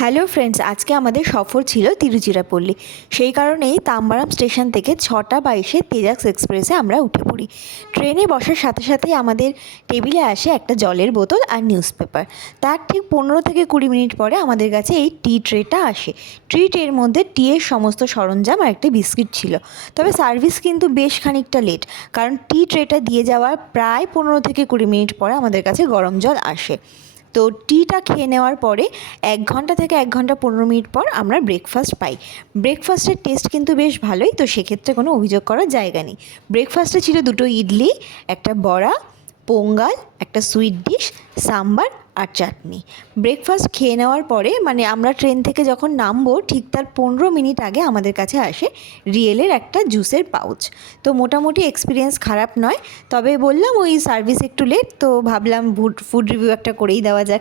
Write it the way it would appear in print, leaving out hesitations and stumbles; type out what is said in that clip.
Hello friends, আজকে আমাদের সফর ছিল তিরুচিরাপল্লী। সেই কারণেই তাম্বারাম স্টেশন থেকে 6:22-এ তেজাক্স এক্সপ্রেসে আমরা উঠে পড়ি। ট্রেনে বসার সাথে সাথেই আমাদের টেবিলে আসে একটা জলের বোতল আর নিউজ পেপার। তার ঠিক 15 থেকে 20 মিনিট পরে আমাদের কাছে এই টি ট্রেটা আসে। টি ট্রের মধ্যে টিয়ের সমস্ত সরঞ্জাম আর একটা বিস্কিট ছিল। তবে সার্ভিস কিন্তু বেশ খানিকটা লেট, কারণ টি ট্রেটা দিয়ে যাওয়ার প্রায় 15 থেকে 20 মিনিট পরে আমাদের কাছে গরম জল আসে। তো টিটা খেয়ে নেওয়ার পরে 1 ঘন্টা থেকে 1 ঘন্টা 15 মিনিট পর আমরা ব্রেকফাস্ট পাই। ব্রেকফাস্টের টেস্ট কিন্তু বেশ ভালোই, তো সেক্ষেত্রে কোনো অভিযোগ করার জায়গা নেই। ব্রেকফাস্টে ছিল 2টো ইডলি, একটা বড়া, পোঙ্গাল, একটা সুইট ডিশ, সাম্বার আর চাটনি। ব্রেকফাস্ট খেয়ে নেওয়ার পরে আমরা ট্রেন থেকে যখন নামবো ঠিক তার 15 মিনিট আগে আমাদের কাছে আসে রিয়েলের একটা জুসের পাউচ। তো মোটামুটি এক্সপিরিয়েন্স খারাপ নয়, তবে বললাম ওই সার্ভিস একটু লেট, তো ভাবলাম ফুড রিভিউ একটা করেই দেওয়া যাক।